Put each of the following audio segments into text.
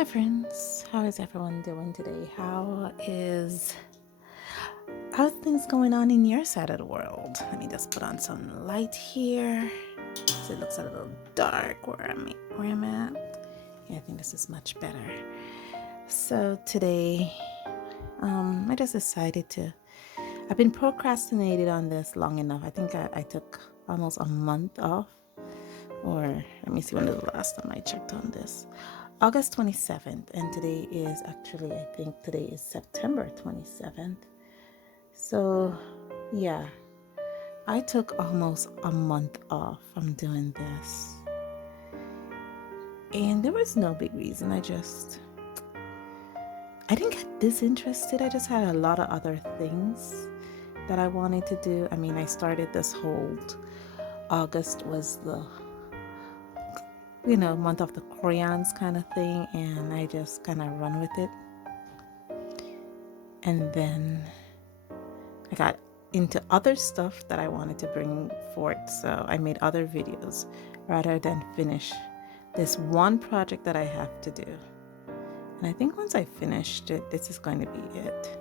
Hi friends, how is everyone doing today? How's things going on in your side of the world? Let me just put on some light here. So it looks a little dark where I'm at. Yeah, I think this is much better. So today, I just decided I've been procrastinating on this long enough. I think I took almost a month off, or let me see when was the last time I checked on this. August 27th, and today is actually, I think today is September 27th. So, yeah, I took almost a month off from doing this. And there was no big reason. I didn't get disinterested. I just had a lot of other things that I wanted to do. I mean, I started this whole August was the month of the crayons kind of thing, and I just kind of run with it. And then I got into other stuff that I wanted to bring forth, so I made other videos rather than finish this one project that I have to do. And I think once I finished it, this is going to be it.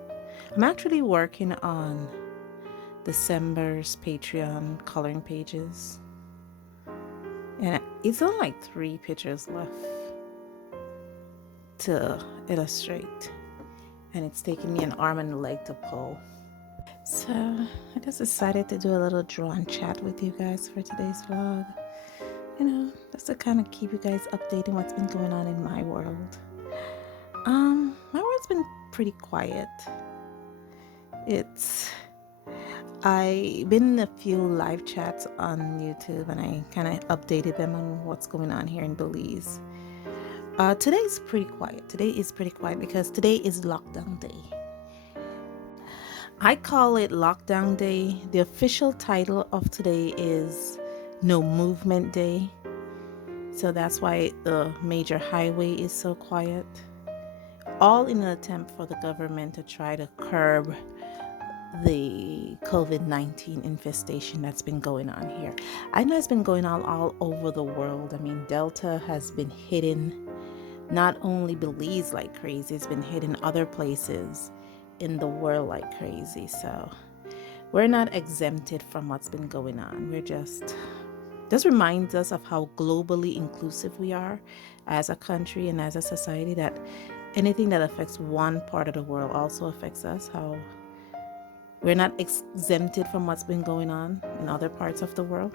I'm actually working on December's Patreon coloring pages, and it's only like 3 pictures left to illustrate, and it's taking me an arm and a leg to pull. So I just decided to do a little draw and chat with you guys for today's vlog. Just to kind of keep you guys updated what's been going on in my world. My world's been pretty quiet. I've been in a few live chats on YouTube, and I kind of updated them on what's going on here in Belize. Today's pretty quiet. Today is pretty quiet because today is lockdown day. I call it lockdown day. The official title of today is No Movement Day. So that's why the major highway is so quiet. All in an attempt for the government to try to curb the COVID-19 infestation that's been going on here. I know it's been going on all over the world. I mean, Delta has been hitting not only Belize like crazy, it's been hitting other places in the world like crazy. So we're not exempted from what's been going on. This reminds us of how globally inclusive we are as a country and as a society, that anything that affects one part of the world also affects us, how we're not exempted from what's been going on in other parts of the world.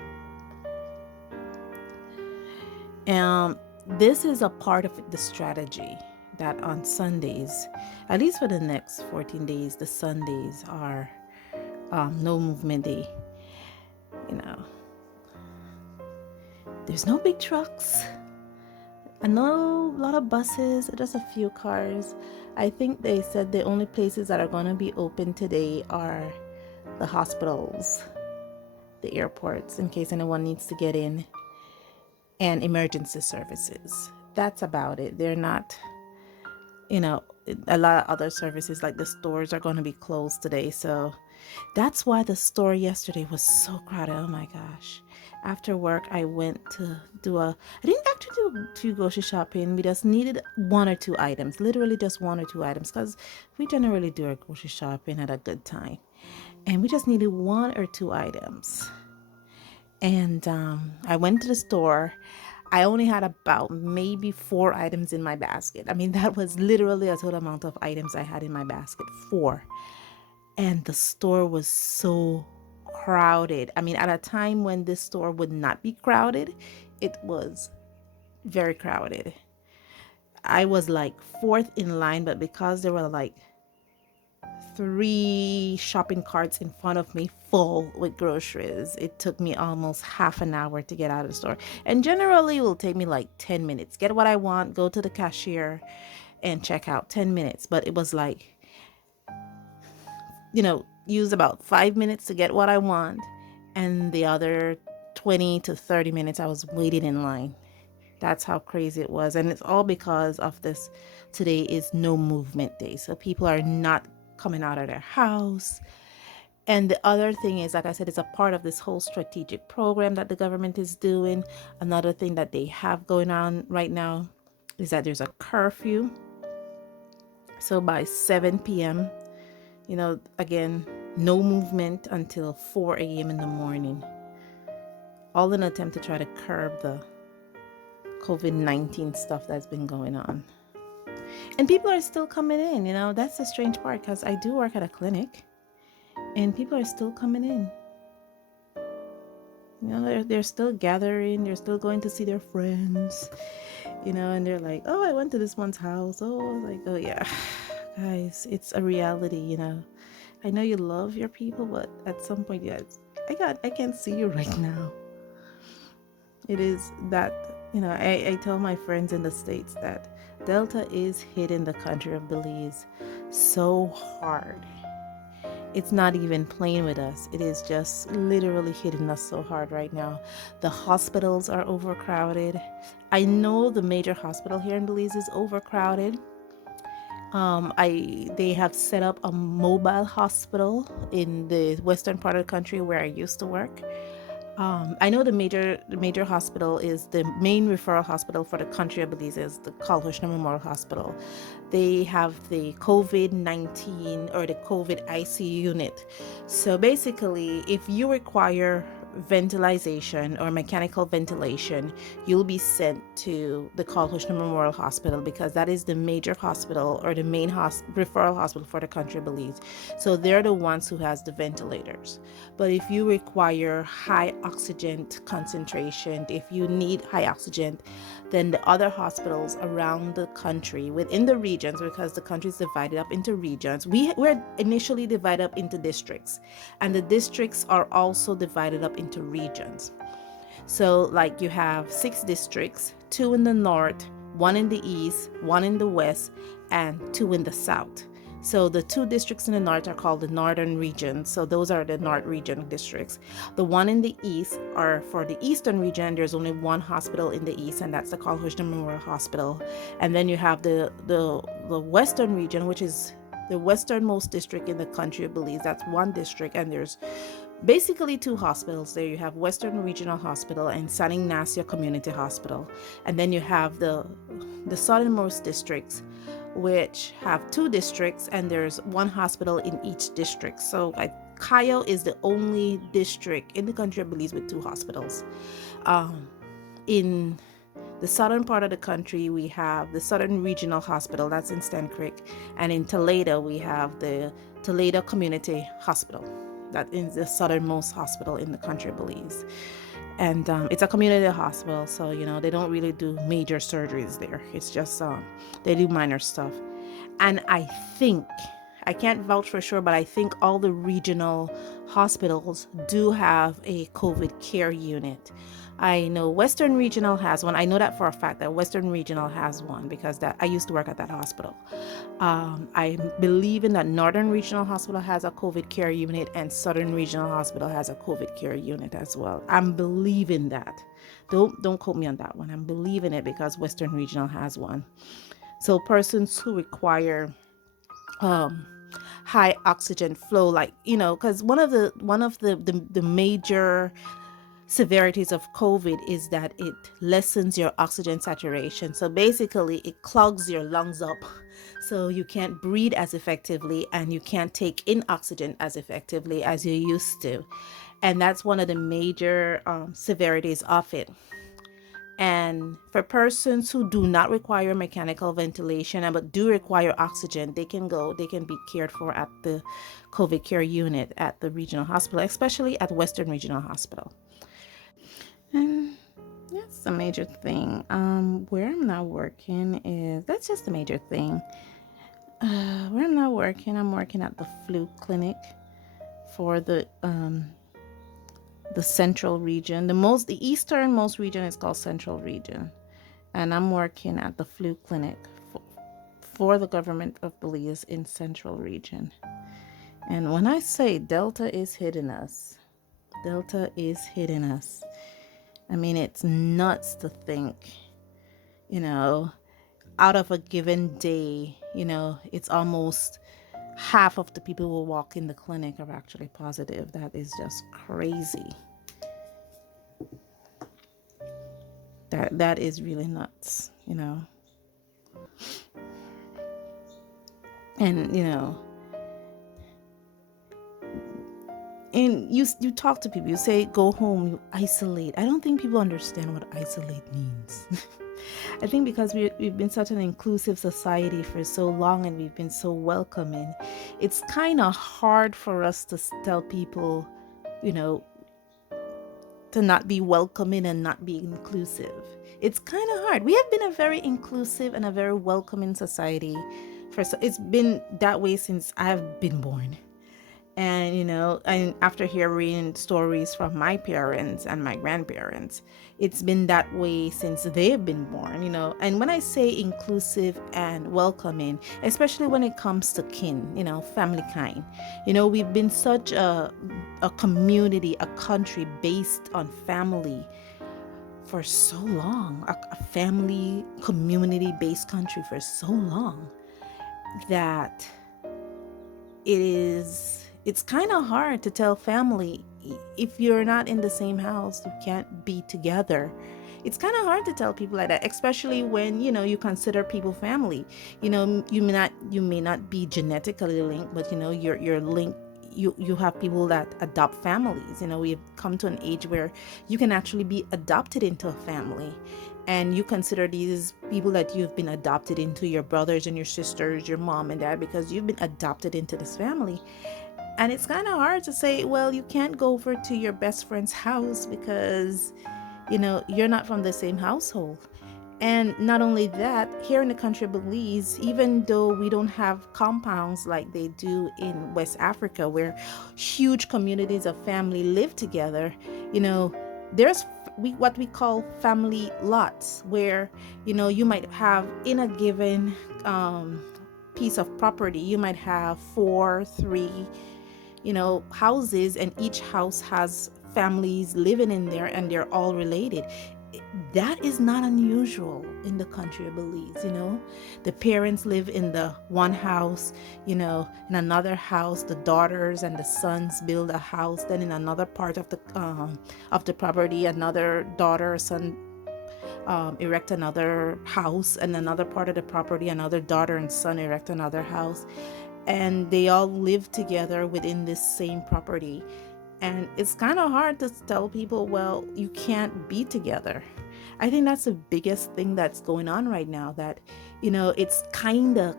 This is a part of the strategy that on Sundays, at least for the next 14 days, the Sundays are no movement day. There's no big trucks. I know a lot of buses, just a few cars. I think they said the only places that are going to be open today are the hospitals, the airports, in case anyone needs to get in, and emergency services. That's about it. They're not, a lot of other services like the stores are going to be closed today. So that's why the store yesterday was so crowded. Oh my gosh. After work, I went to I didn't actually do too grocery shopping. We just needed 1 or 2 items, literally just 1 or 2 items, because we generally do our grocery shopping at a good time. And we just needed 1 or 2 items. And I went to the store. I only had about maybe 4 items in my basket. I mean, that was literally a total amount of items I had in my basket, 4. And the store was so crowded. I mean, at a time when this store would not be crowded, it was very crowded. I was like 4th in line, but because there were like 3 shopping carts in front of me full with groceries, it took me almost half an hour to get out of the store. And generally it will take me like 10 minutes. Get what I want, go to the cashier and check out. 10 minutes. But it was like, use about 5 minutes to get what I want, and the other 20 to 30 minutes I was waiting in line. That's how crazy it was. And it's all because of this. Today is no movement day, so people are not coming out of their house. And the other thing is, like I said, it's a part of this whole strategic program that the government is doing. Another thing that they have going on right now is that there's a curfew. So by 7 p.m., again, no movement until 4 a.m. in the morning. All in an attempt to try to curb the COVID-19 stuff that's been going on. And people are still coming in, that's the strange part, because I do work at a clinic and people are still coming in. They're still gathering, they're still going to see their friends, and they're like, oh, I went to this one's house. Oh yeah. Guys, it's a reality, I know you love your people, but at some point, yeah, I can't see you right now. It is that, I tell my friends in the States that Delta is hitting the country of Belize so hard. It's not even playing with us. It is just literally hitting us so hard right now. The hospitals are overcrowded. I know the major hospital here in Belize is overcrowded. They have set up a mobile hospital in the western part of the country where I used to work. I know the major hospital is the main referral hospital for the country of Belize is the Kalhoshna Memorial Hospital. They have the COVID-19 or the COVID ICU unit. So basically, if you require ventilation or mechanical ventilation, you'll be sent to the Kalhoshna Memorial Hospital because that is the major hospital or the main referral hospital for the country of Belize. So they're the ones who has the ventilators. But if you require high oxygen concentration, if you need high oxygen, then the other hospitals around the country within the regions, because the country is divided up into regions, we're initially divided up into districts, and the districts are also divided up into regions. So like you have 6 districts, 2 in the north, 1 in the east, 1 in the west, and 2 in the south. So the 2 districts in the north are called the northern region. So those are the north region districts. The 1 in the east are for the eastern region. There's only 1 hospital in the east, and that's the Kalhoshna Memorial Hospital. And then you have the western region, which is the westernmost district in the country of Belize. That's 1 district, and there's basically 2 hospitals there. You have Western Regional Hospital and San Ignacio Community Hospital. And then you have the southernmost districts, which have 2 districts, and there's 1 hospital in each district. So Cayo is the only district in the country of Belize with 2 hospitals. In the southern part of the country, we have the Southern Regional Hospital, that's in Stan Creek, and in Toledo, we have the Toledo Community Hospital. That is the southernmost hospital in the country of Belize. And it's a community hospital, so they don't really do major surgeries there. It's just they do minor stuff. And I can't vouch for sure, but I think all the regional hospitals do have a COVID care unit. I know Western Regional has one. I know that for a fact that Western Regional has one because I used to work at that hospital. I believe in that Northern Regional Hospital has a COVID care unit, and Southern Regional Hospital has a COVID care unit as well. I'm believing that. Don't quote me on that one. I'm believing it because Western Regional has one. So persons who require high oxygen flow, because one of the major severities of COVID is that it lessens your oxygen saturation. So basically it clogs your lungs up, so you can't breathe as effectively and you can't take in oxygen as effectively as you used to. And that's one of the major severities of it. And for persons who do not require mechanical ventilation but do require oxygen, they can be cared for at the COVID care unit at the regional hospital, especially at Western Regional Hospital. And that's the major thing. Where I'm not working that's just the major thing. Where I'm not working, I'm working at the flu clinic for the central region. The easternmost region is called Central Region, and I'm working at the flu clinic for the government of Belize in Central Region. And when I say Delta is hitting us, I mean, it's nuts to think, out of a given day, it's almost half of the people who walk in the clinic are actually positive. That is just crazy. That is really nuts, And and you talk to people, you say go home, you isolate. I don't think people understand what isolate means. I think because we've been such an inclusive society for so long, and we've been so welcoming, it's kind of hard for us to tell people, you know, to not be welcoming and not be inclusive. It's kind of hard. We have been a very inclusive and a very welcoming society it's been that way since I've been born. And and after hearing stories from my parents and my grandparents, it's been that way since they've been born. And when I say inclusive and welcoming, especially when it comes to kin, family kind, we've been such a community, a country based on family for so long, a family community based country for so long, that it's kind of hard to tell family, if you're not in the same house, you can't be together. It's kind of hard to tell people like that, especially when you consider people family. You may not be genetically linked, but you're linked. You have people that adopt families. We've come to an age where you can actually be adopted into a family, and you consider these people that you've been adopted into, your brothers and your sisters, your mom and dad, because you've been adopted into this family. And it's kind of hard to say, well, you can't go over to your best friend's house because you're not from the same household. And not only that, here in the country of Belize, even though we don't have compounds like they do in West Africa, where huge communities of family live together, there's what we call family lots, where you might have, in a given piece of property, you might have four, three, houses, and each house has families living in there, and they're all related. That is not unusual in the country of Belize. The parents live in the one house, in another house the daughters and the sons build a house, then in another part of the property, another daughter or son erect another house, and another part of the property, another daughter and son erect another house, and they all live together within this same property. And it's kind of hard to tell people, well, you can't be together. I think that's the biggest thing that's going on right now, that it's kind of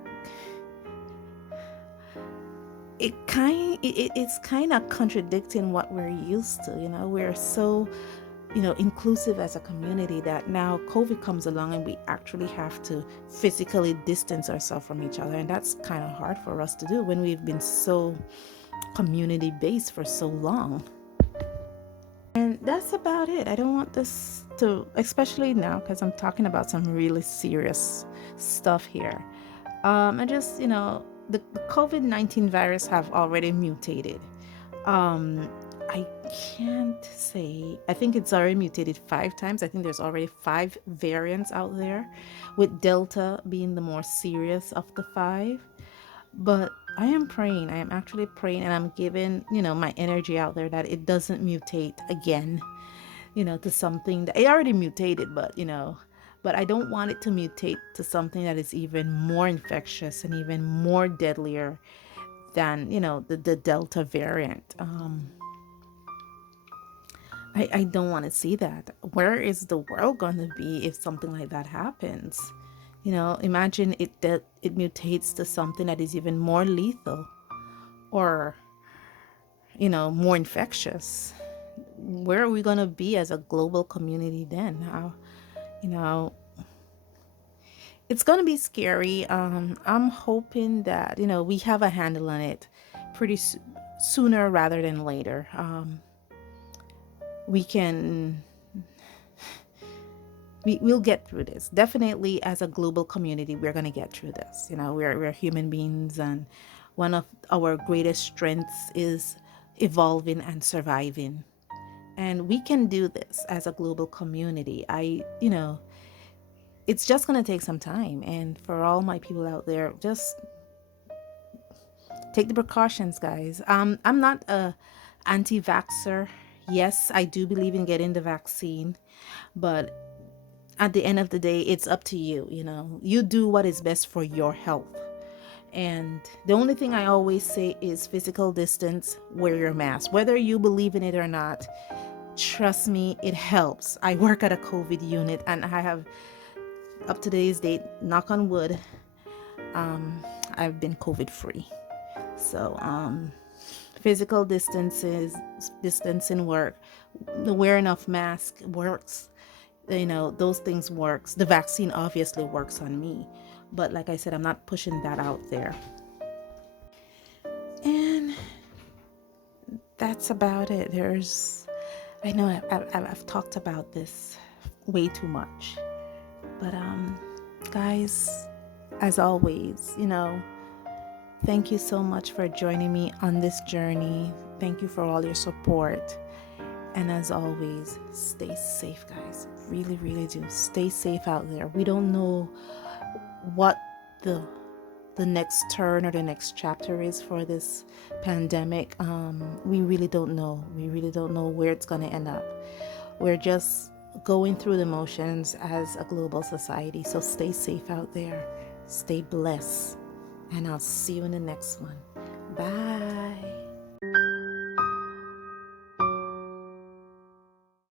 contradicting what we're used to. We're so inclusive as a community, that now COVID comes along and we actually have to physically distance ourselves from each other. And that's kind of hard for us to do when we've been so community based for so long. And that's about it. I don't want this to, especially now, because I'm talking about some really serious stuff here. I just, the COVID-19 virus have already mutated. I can't say, I think it's already mutated 5 times. I think there's already 5 variants out there, with Delta being the more serious of the 5. But I am praying. I am actually praying, and I'm giving, my energy out there, that it doesn't mutate again, to something that it already mutated, but I don't want it to mutate to something that is even more infectious and even more deadlier than, the Delta variant. I don't want to see that. Where is the world going to be if something like that happens? Imagine it mutates to something that is even more lethal, or more infectious. Where are we going to be as a global community then? How you know It's going to be scary. I'm hoping that we have a handle on it pretty sooner rather than later. We can we'll get through this. Definitely, as a global community, we're going to get through this. We're human beings, and one of our greatest strengths is evolving and surviving. And we can do this as a global community. It's just going to take some time. And for all my people out there, just take the precautions, guys. I'm not a anti-vaxxer. Yes, I do believe in getting the vaccine, but at the end of the day, it's up to you. You do what is best for your health. And the only thing I always say is physical distance, wear your mask. Whether you believe in it or not, trust me, it helps. I work at a COVID unit and I have, up to today's date, knock on wood, I've been COVID free. So physical distancing work, the wearing of mask works. Those things works. The vaccine obviously works on me, but like I said, I'm not pushing that out there. And that's about it. I know I've talked about this way too much, but guys, as always, thank you so much for joining me on this journey. Thank you for all your support. And as always, stay safe, guys. Really, really do. Stay safe out there. We don't know what the next turn or the next chapter is for this pandemic. We really don't know. We really don't know where it's going to end up. We're just going through the motions as a global society. So stay safe out there. Stay blessed. And I'll see you in the next one. Bye.